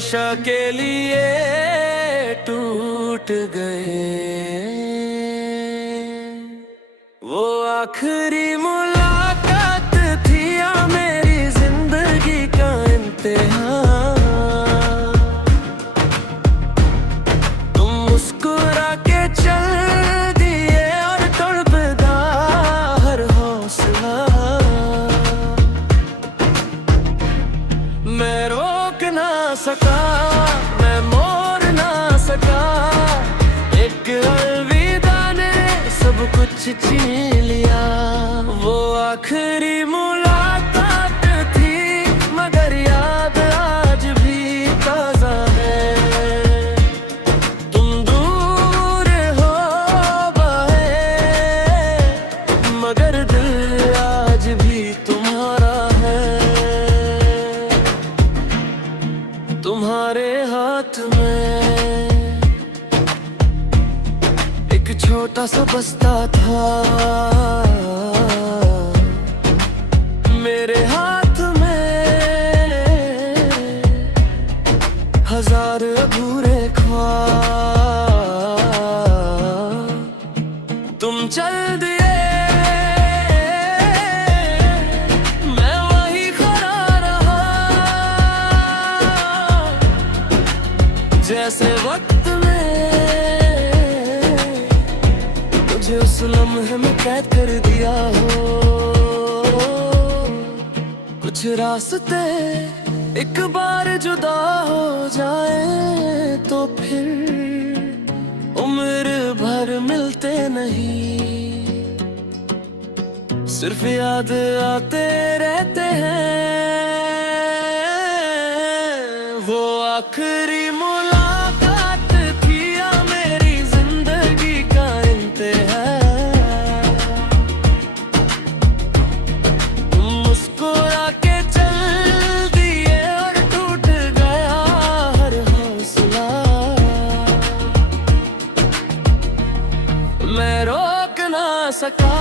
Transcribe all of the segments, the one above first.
हमेशा के लिए टूट गए। वो आखिरी मुलाकात थी या मेरी जिंदगी का इम्तिहान। तुम मुस्कुरा के चल दिए और तड़पता हर हौसला। मैं रोक ना सका, मैं मोड़ ना सका, एक अलविदा ने सब कुछ छीन लिया। वो आखिरी मुलाकात थी मगर याद आज भी ताजा है। तुम दूर हो गए मगर दिल आज भी तुम्हारा है। तुम्हारे हाथ में एक छोटा सा बस्ता था, मेरे हाथ में हजार अधूरे ख्वाब। तुम चल दिए, मैं वही खड़ा रहा जैसे वक्त में मुझे उस लम्हे में कैद कर दिया हो। कुछ रास्ते एक बार जुदा हो जाए तो फिर उम्र भर मिलते नहीं, सिर्फ याद आते रहते हैं। वो आखिरी मुलाकात थी या मेरी जिंदगी का इम्तिहान। मुस्कुरा के चल दिए और टूट गया हर हौसला। मैं रोक ना सका,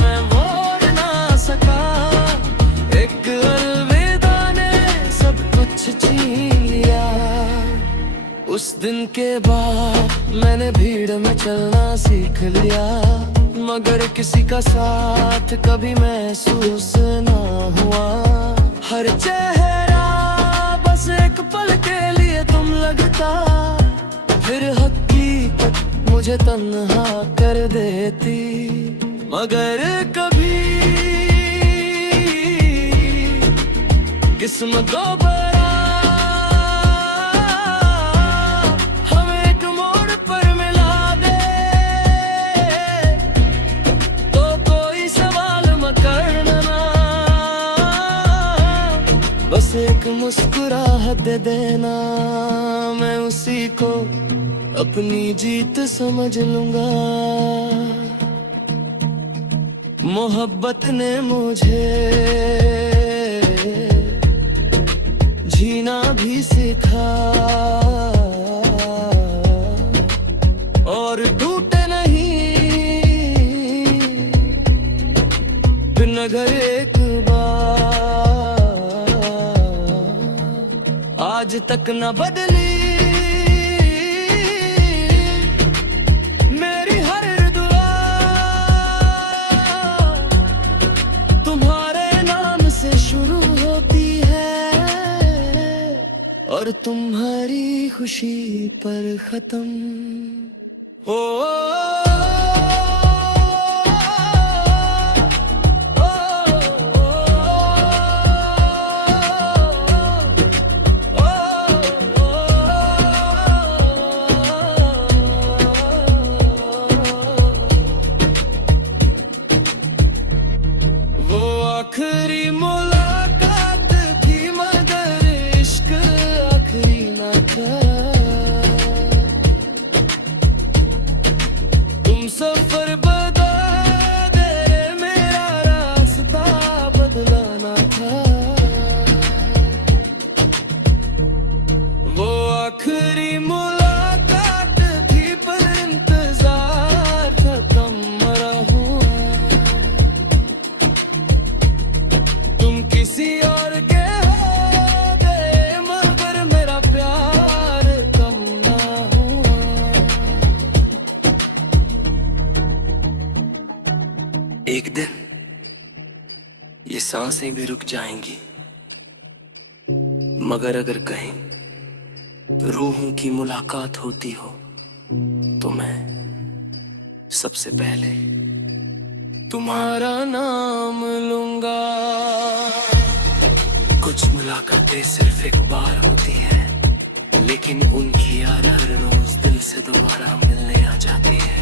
मैं मोड़ ना सका, एक अलविदा ने सब कुछ छीन लिया। उस दिन के बाद मैंने भीड़ में चलना सीख लिया, मगर किसी का साथ कभी महसूस ना हुआ। हर चेहरा बस एक पल के लिए तुम लगता, फिर हकीकत मुझे तन्हा कर देती। मगर कभी किस्मत दोबारा हमें एक मोड़ पर मिला दे, तो कोई सवाल मत करना, बस एक मुस्कुराहट दे देना। मैं उसी को अपनी जीत समझ लूंगा। मोहब्बत ने मुझे जीना भी सीखा और टूटे नहीं फिर नगर एक बार आज तक न बदली। मेरी हर दुआ तुम्हारे नाम से शुरू होती है और तुम्हारी खुशी पर खत्म हो। आखिरी मुलाकात थी मगर इश्क आखिरी न था। सांसें भी रुक जाएंगी, मगर अगर कहीं रूहों की मुलाकात होती हो तो मैं सबसे पहले तुम्हारा नाम लूंगा। कुछ मुलाकातें सिर्फ एक बार होती है, लेकिन उनकी याद हर रोज दिल से दोबारा मिलने आ जाती है।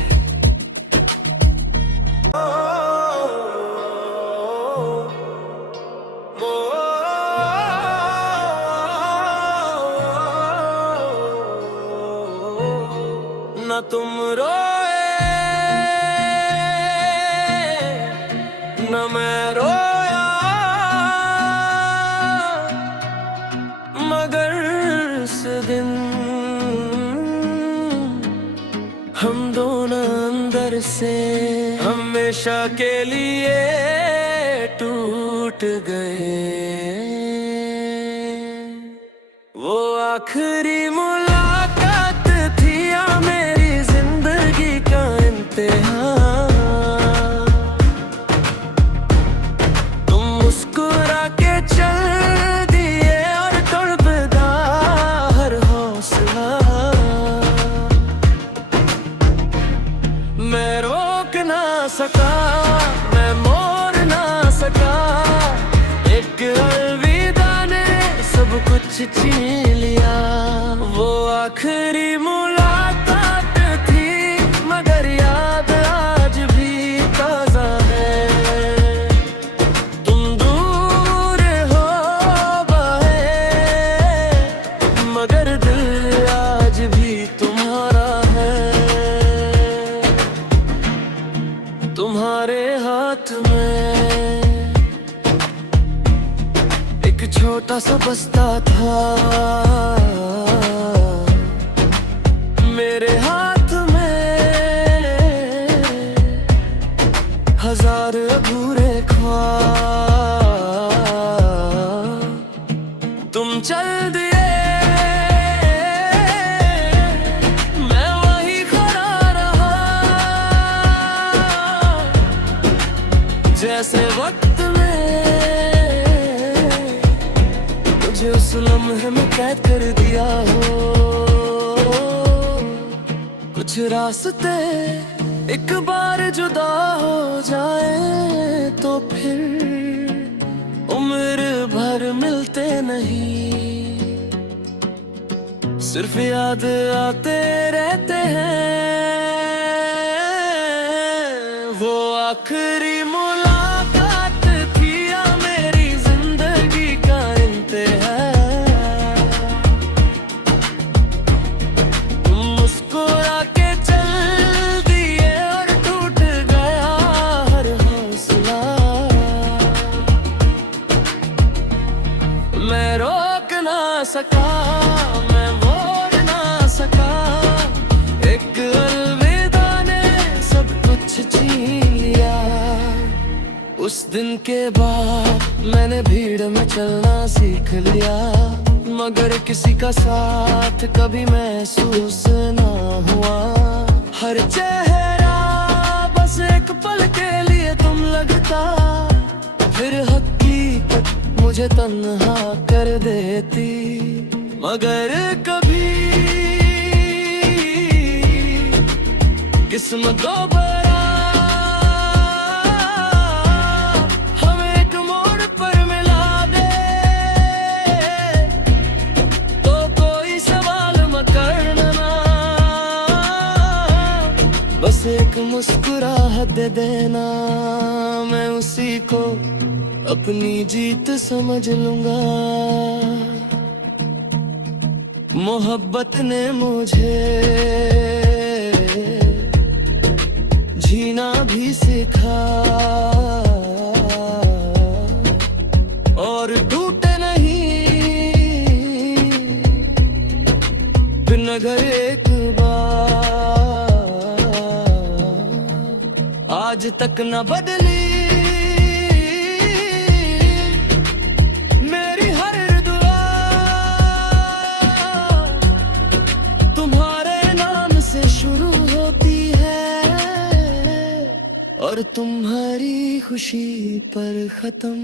ना तुम रोए न मैं रोया, मगर इस दिन हम दोनों अंदर से हमेशा के लिए टूट गए। वो आखिरी मुलाकात थी या मेरी जिंदगी का इम्तिहान। तुम मुस्कुरा के चल दिए और तड़पता हर हौसला। मैं रोक ना सका, मैं मोड़ ना सका, एक अलविदा ने सब कुछ छीन लिया। वो आखिरी मुलाकात थी, मगर याद आज भी ताजा है। तुम दूर हो गए, मगर दिल आज भी तुम्हारा है। तुम्हारे हाथ में एक छोटा सा बस्ता था, मेरे हाथ में हजार अधूरे ख्वाब। तुम चल दिए, मैं वहीं खड़ा रहा, जैसे वक्त में मुझे उस लम्हे में कैद कर दिया हो। कुछ रास्ते एक बार जुदा हो जाए तो फिर उम्र भर मिलते नहीं, सिर्फ याद आते रहते हैं। वो आखिरी मुलाकात थी या मेरी जिंदगी का इम्तिहान। तुम मुस्कुरा के चल दिए और टूट गया हर हौसला। मैं रोक ना सका, मैं मोड़ ना सका, एक अलविदा ने सब कुछ छीन लिया। उस दिन के बाद मैंने भीड़ में चलना सीख लिया, मगर किसी का साथ कभी महसूस ना हुआ। हर चेहरा बस एक पल के लिए तुम लगता, फिर हकीकत मुझे तन्हा कर देती। मगर कभी किस्मत दो बरा हमें एक मोड़ पर मिला दे, तो कोई सवाल मत करना, बस एक मुस्कुराहट दे देना। मैं उसी को अपनी जीत समझ लूंगा। मोहब्बत ने मुझे जीना भी सिखा, और टूटे नहीं बिन अगर एक बार आज तक न बदली मेरी हर दुआ। तुम्हारे नाम से शुरू होती है और और तुम्हारी खुशी पर खत्म।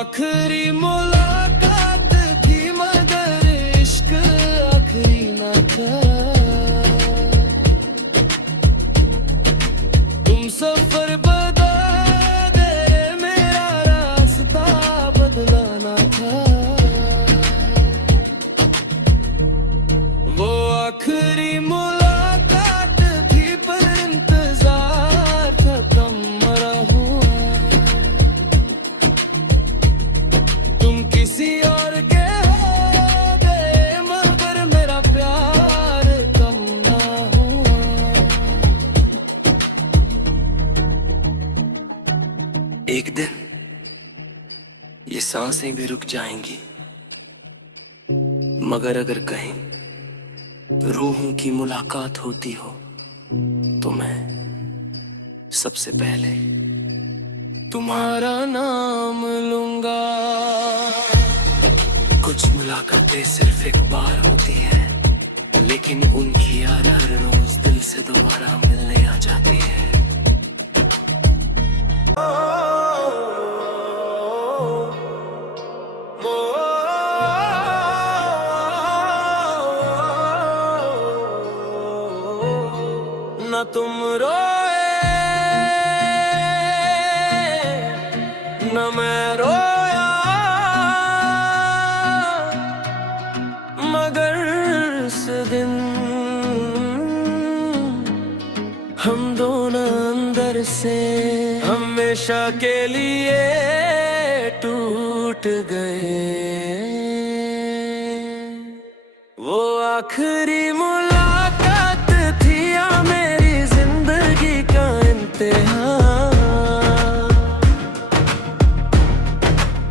आखिरी मुलाकात थी मगर इश्क आखिरी न था। तुम सफर बदल दे, मेरा रास्ता बदलाना था। वो आखिरी मुलाकात थी पर इंतजार खत्म मरा हुआ। किसी और के हो गए मगर मेरा प्यार कम ना हुआ। एक दिन ये सांसें भी रुक जाएंगी, मगर अगर कहीं रूहों की मुलाकात होती हो तो मैं सबसे पहले तुम्हारा नाम लूंगा। कुछ मुलाकातें सिर्फ एक बार होती है, लेकिन उनकी याद हर रोज दिल से दोबारा मिलने आ जाती है। ना तुम रोए न मैं रोया, मगर इस दिन हम दोनों अंदर से हमेशा के लिए टूट गए। वो आखिरी मुलाकात थी या मेरी जिंदगी का इम्तिहान।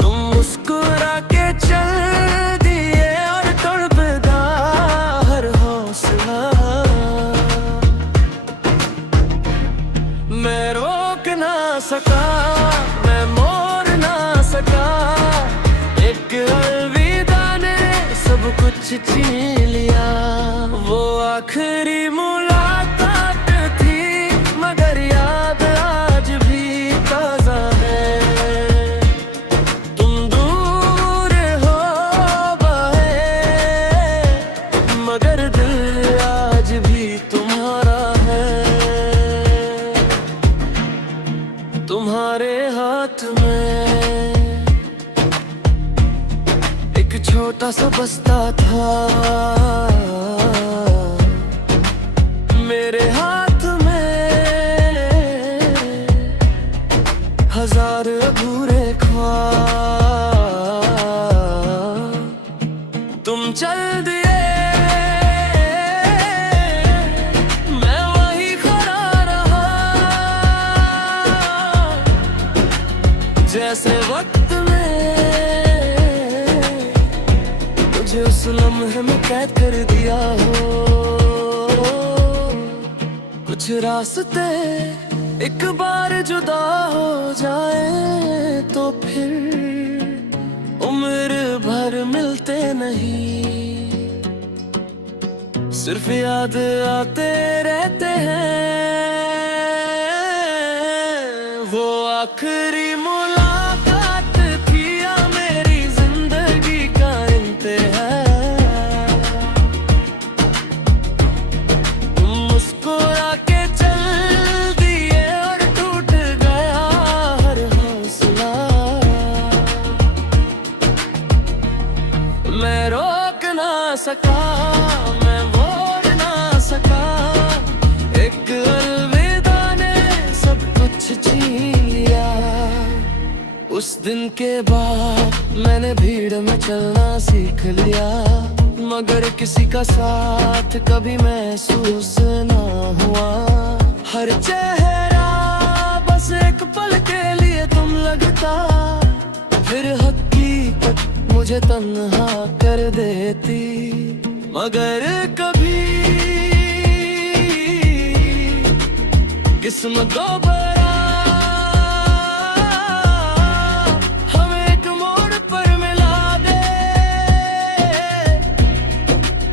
मुस्कुरा के चल दिए और तड़पदा हर हौसला। मैं रोक ना सका, मैं मोड़ ना सका, एक अलविदा ने सब कुछ छीन लिया। वो आखिरी मुलाकात थी मगर याद आज भी ताजा है। मगर दिल आज भी तुम्हारा है। तुम्हारे हाथ में एक छोटा सा बस्ता था, मेरे हाथ में हजार अधूरे ख्वाब। तुम चल दिए, जैसे वक्त में मुझे उस लम्हे में कैद कर दिया हो। कुछ रास्ते एक बार जुदा हो जाए तो फिर उम्र भर मिलते नहीं। सिर्फ याद आते रहते हैं। वो आखिरी मुलाकात थी या मेरी जिंदगी का इम्तिहान। मुस्कुरा के चल दिए और टूट गया हर हौसला। मैं रोक ना सका, मैं मोड़ ना सका, एक अलविदा ने सब कुछ छीन लिया। उस दिन के बाद मैंने भीड़ में चलना सीख लिया, मगर किसी का साथ कभी महसूस ना हुआ। हर चेहरा बस एक पल के लिए तुम लगता, फिर हकीकत मुझे तन्हा कर देती। मगर कभी किस्मत को बड़ा हमें एक मोड़ पर मिला दे,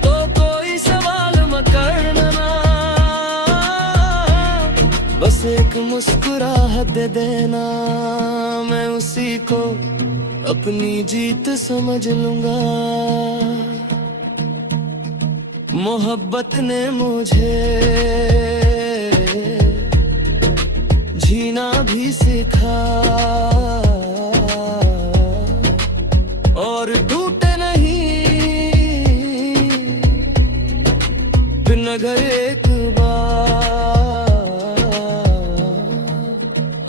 तो कोई सवाल मत करना, बस एक मुस्कुराहट दे देना। मैं उसी को अपनी जीत समझ लूंगा। मोहब्बत ने मुझे जीना भी सिखा, और टूटे नहीं बिन अगर एक बार,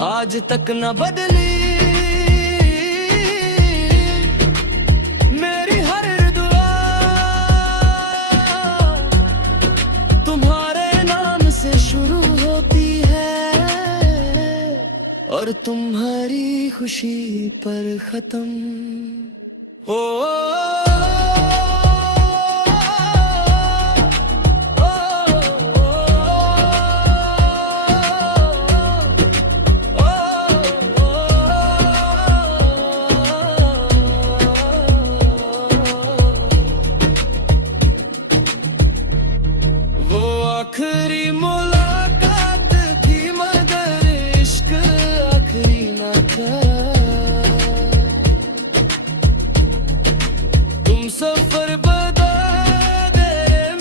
आज तक न बदली मेरी हर दुआ, तुम्हारे नाम से शुरू होती है और तुम्हारी खुशी पर खत्म। आखिरी मुलाकात थी मगर इश्क आखिरी न था। तुम सफर बदल दे,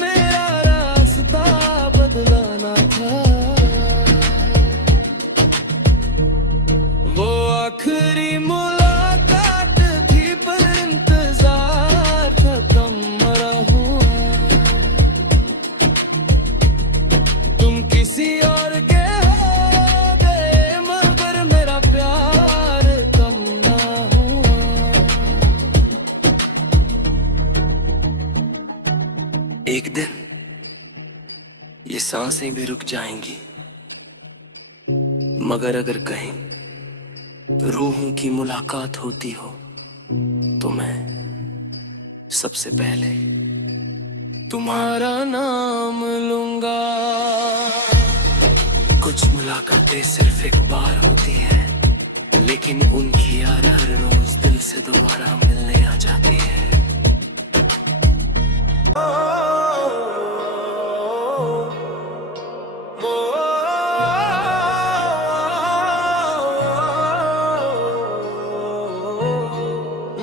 मेरा रास्ता बदलाना था। वो आखिरी मुलाकात थी पर इंतजार खत्म मरा हुआ। किसी और के हो गए मगर मेरा प्यार कम ना हुआ। एक दिन ये सांसें भी रुक जाएंगी, मगर अगर कहीं रूहों की मुलाकात होती हो तो मैं सबसे पहले तुम्हारा नाम लूंगा। कुछ मुलाकातें सिर्फ एक बार होती है, लेकिन उनकी याद हर रोज दिल से दोबारा मिलने आ जाती है।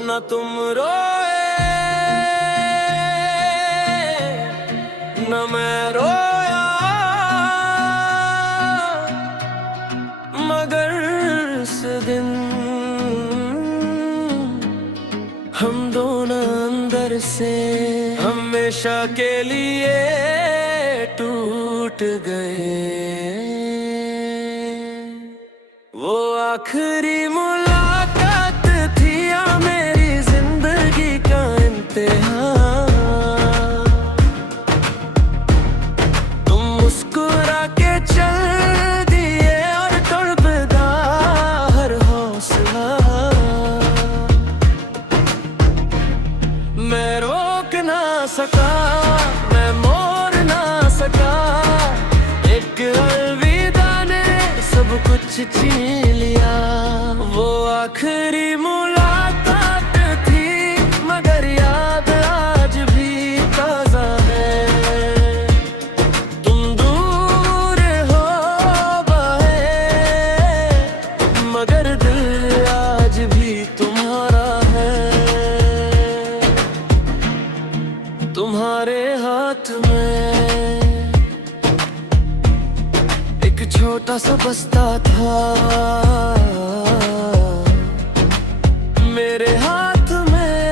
ना तुम रोए न मैं रोया, मगर इस दिन हम दोनों अंदर से हमेशा के लिए टूट गए। वो आखिरी मुलाकात थी या मेरी जिंदगी का इम्तिहान। मैं रोक ना सका, मैं मोड़ ना सका, एक अलविदा ने सब कुछ छीन लिया। वो आखिरी मुलाकात थी मगर याद आज भी ताजा है। तुम दूर हो गए मगर दिल आज भी तुम्हारा है। तुम्हारे हाथ में एक छोटा सा बस्ता था, मेरे हाथ में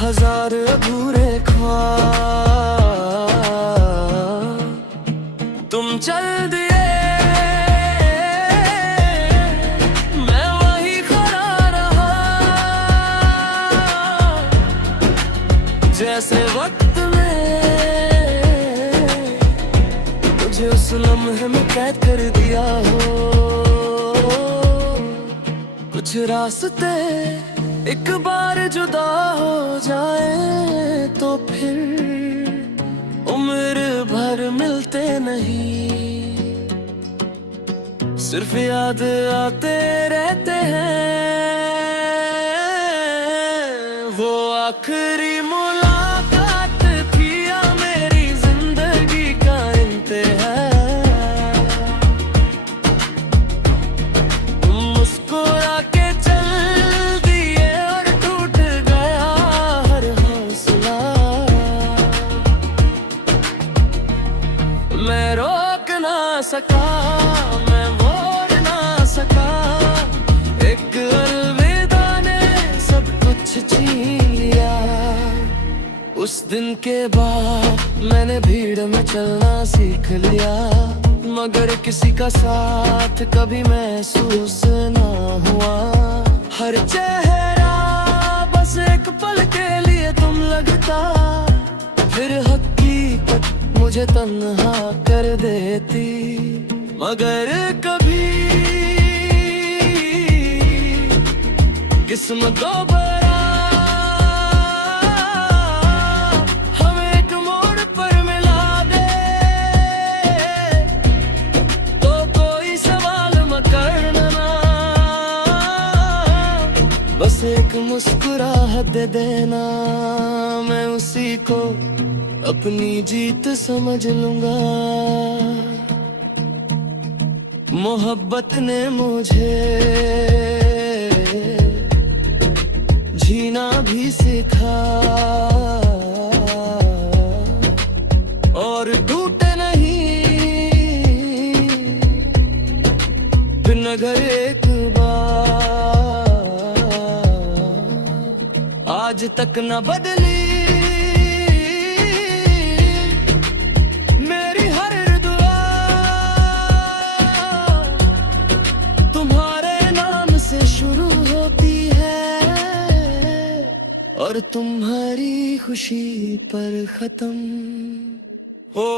हजार अधूरे ख्वाब। तुम चल दिए जैसे वक्त में मुझे उस लम्हे में कैद कर दिया हो। कुछ रास्ते एक बार जुदा हो जाए तो फिर उम्र भर मिलते नहीं, सिर्फ याद आते रहते हैं। वो आखिरी मुलाकात थी या मेरी जिंदगी का इंतहा। मुस्कुरा के चल दिए और टूट गया हर हौसला। मैं रोक ना सका, मैं मोड़ ना सका, एक अलविदा ने सब कुछ छीन लिया। उस दिन के बाद मैंने भीड़ में चलना सीख लिया, मगर किसी का साथ कभी महसूस ना हुआ। हर चेहरा बस एक पल के लिए तुम लगता, फिर हकीकत मुझे तन्हा कर देती। मगर कभी किस्मत दोबारा हमें एक मोड़ पर मिला दे, तो कोई सवाल मत करना, बस एक मुस्कुराहट दे देना। मैं उसी को अपनी जीत समझ लूंगा। मोहब्बत ने मुझे जीना भी सीखा, और टूटे नहीं बिन अगर एक बार आज तक न बदली। मेरी हर दुआ तुम्हारे नाम से शुरू होती है, और तुम्हारी खुशी पर खत्म। ओ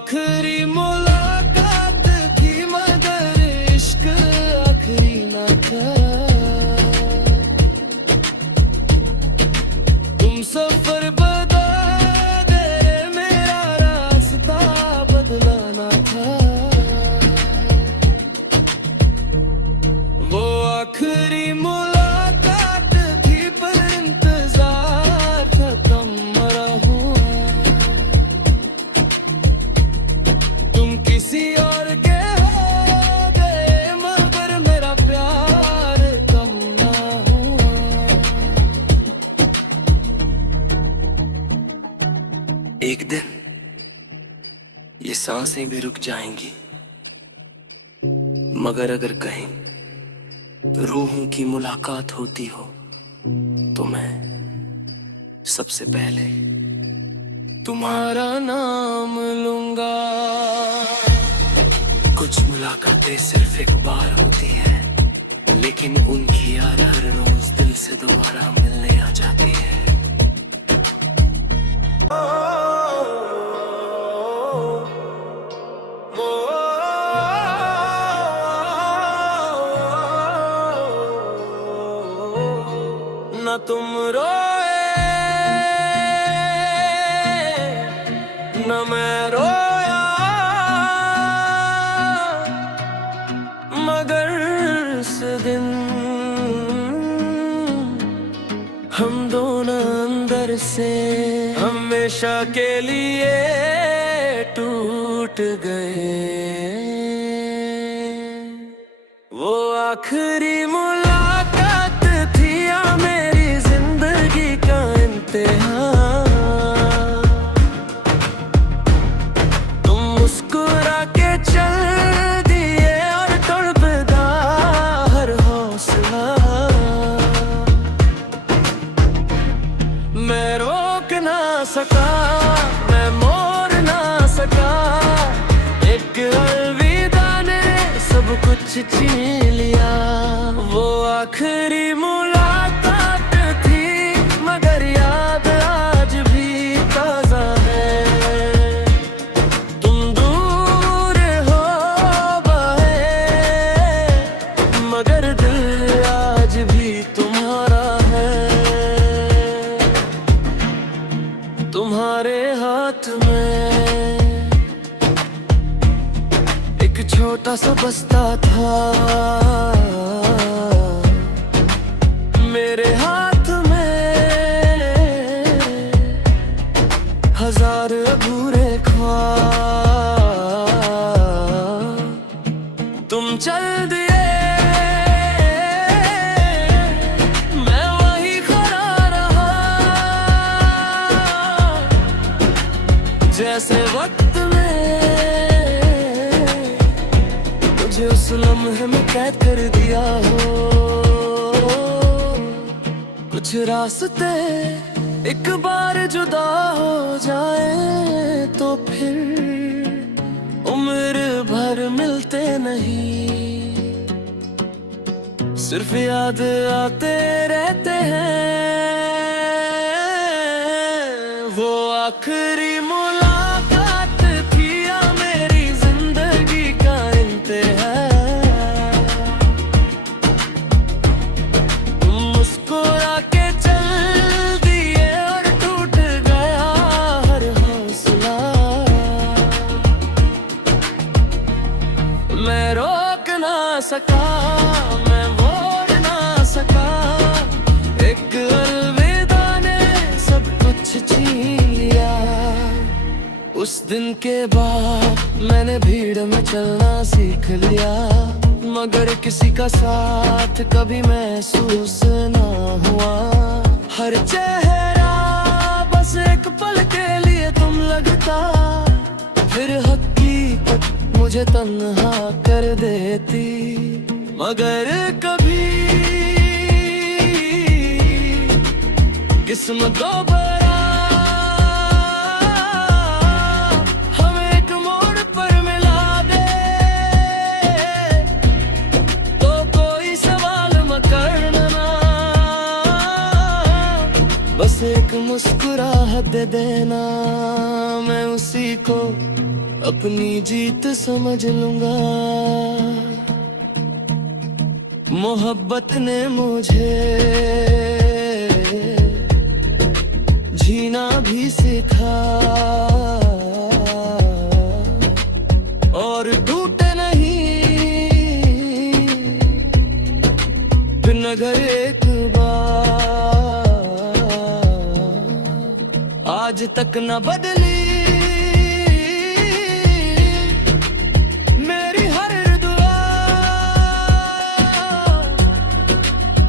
आखिरी मुलाकात थी मगर इश्क आखिरी ना था। तुम सफर बदल दे, मेरा रास्ता बदलाना था। वो आखिरी मुलाकात थी पर इंतजार खत्म मरा हुआ। किसी और के हो गए मगर मेरा प्यार कम ना हुआ। एक दिन ये सांसें भी रुक जाएंगी, मगर अगर कहीं रूहों की मुलाकात होती हो तो मैं सबसे पहले तुम्हारा नाम लूंगा। कुछ मुलाकातें सिर्फ एक बार होती है, लेकिन उनकी याद हर रोज दिल से दोबारा मिलने आ जाती है। ना तुम रोए न मैं रोया, मगर इस दिन हम दोनों अंदर से हमेशा के लिए टूट गए। वो आखिरी मुलाकात थी या मेरी जिंदगी का इंतहा। तुम मुस्कुरा के चल दिए और तड़पता हर हौसला। मैं रोक ना सका, मैं मोड़ ना सका, एक अलविदा ने सब छीन लिया। वो आखिरी मुलाकात थी मगर याद आज भी ताजा है। तुम दूर हो गए मगर दिल आज भी तुम्हारा है। तुम्हारे हाथ में एक छोटा सा बस्ता था, मेरे हाथ में हजार अधूरे ख्वाब। तुम चल दिए मैं वही खड़ा रहा, जैसे वक्त में मुझे उस लम्हे में कैद कर दिया हो। कुछ रास्ते एक बार जुदा हो जाए तो फिर उम्र भर मिलते नहीं, सिर्फ याद आते रहते हैं। वो आखिरी मुलाकात थी या मेरी जिंदगी का इंतहा। मुस्कुरा के चल दिए और टूट गया हर हौसला। मैं रोक ना सका, मैं मोड़ ना सका, एक अलविदा ने सब कुछ छीन लिया। उस दिन के बाद मैंने भीड़ में चलना सीख लिया, मगर किसी का साथ कभी महसूस ना हुआ। हर चेहरा बस एक पल के लिए तुम लगता, फिर हकीकत मुझे तन्हा कर देती। मगर कभी किस्मत दोबारा हमें एक मोड़ पर मिला दे, तो कोई सवाल मत करना, बस एक मुस्कुराहट दे देना। मैं उसी को अपनी जीत समझ लूंगा। मोहब्बत ने मुझे जीना भी सीखा और टूटे नहीं फिर नगर एक बार। आज तक न बदली मेरी हर दुआ,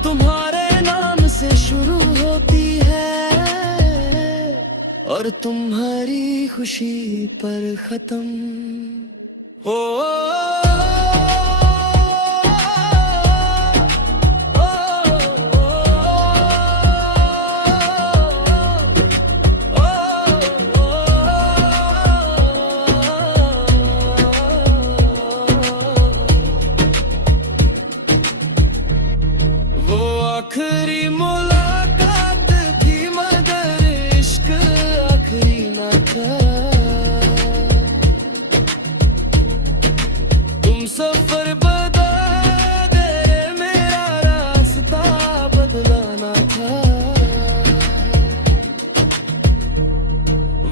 तुम्हारे नाम से शुरू होती है और तुम्हारी खुशी पर खत्म हो। आखिरी मुलाकात थी मगर इश्क आखिरी न था। तुम सफर बदल गए, मेरा रास्ता बदलाना था।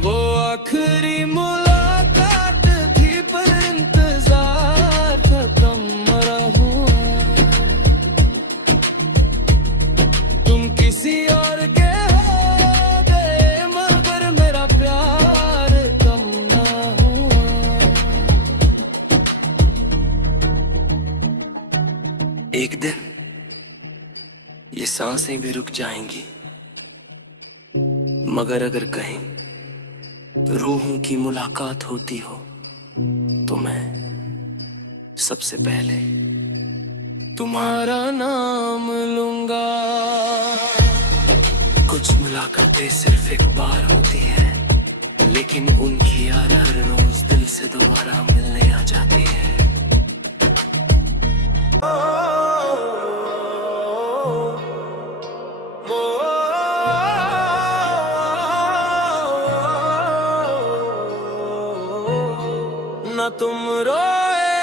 वो आखिरी मुलाकात थी पर इंतजार खत्म मरा हुआ। किसी और के हो गए मगर मेरा प्यार कम ना हुआ। एक दिन ये सांसें भी रुक जाएंगी, मगर अगर कहीं रूहों की मुलाकात होती हो तो मैं सबसे पहले तुम्हारा नाम लूंगा। कुछ मुलाकातें सिर्फ एक बार होती है, लेकिन उनकी याद हर रोज दिल से दोबारा मिलने आ जाती है। तुम रोए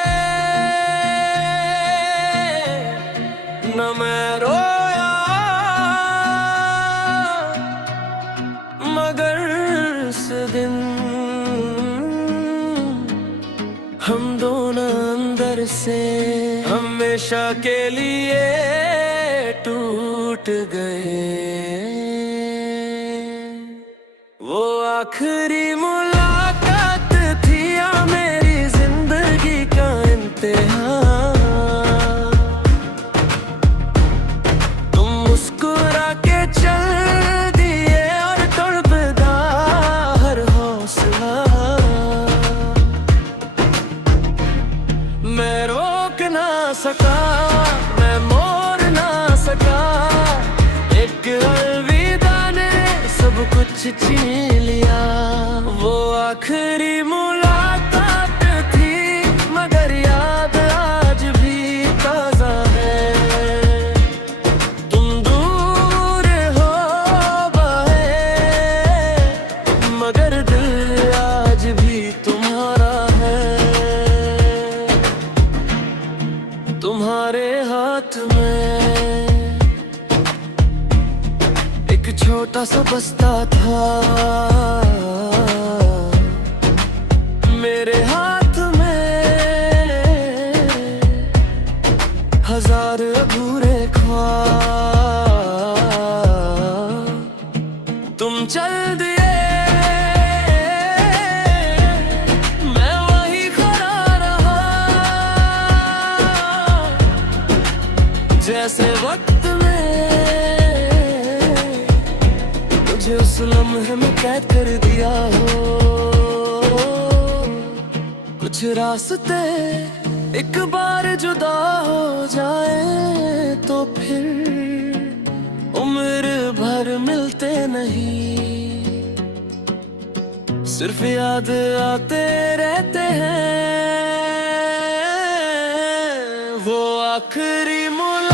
न मैं रोया, मगर इस दिन हम दोनों अंदर से हमेशा के लिए टूट गए। वो आखिरी मुलाकात थी या मेरी जिंदगी का इम्तिहान। तुम मुस्कुरा के चल दिए और तड़पता हर हौसला। मैं रोक ना सका, मैं मोड़ ना सका, एक अलविदा ने सब कुछ छीन लिया। वो आखिरी मुलाकात थी मगर याद आज भी ताजा है। तुम दूर हो गए मगर दिल आज भी तुम्हारा है। तुम्हारे हाथ में एक छोटा सा बस्ता था, मेरे हाथ में हजार अधूरे ख्वाब। तुम चल दिए, मैं वहीं खड़ा रहा, जैसे वक्त में मुझे उस लम्हे में कैद कर दिया हो। कुछ रास्ते एक बार जुदा हो जाए तो फिर उम्र भर मिलते नहीं, सिर्फ याद आते रहते हैं। वो आखिरी मुलाकात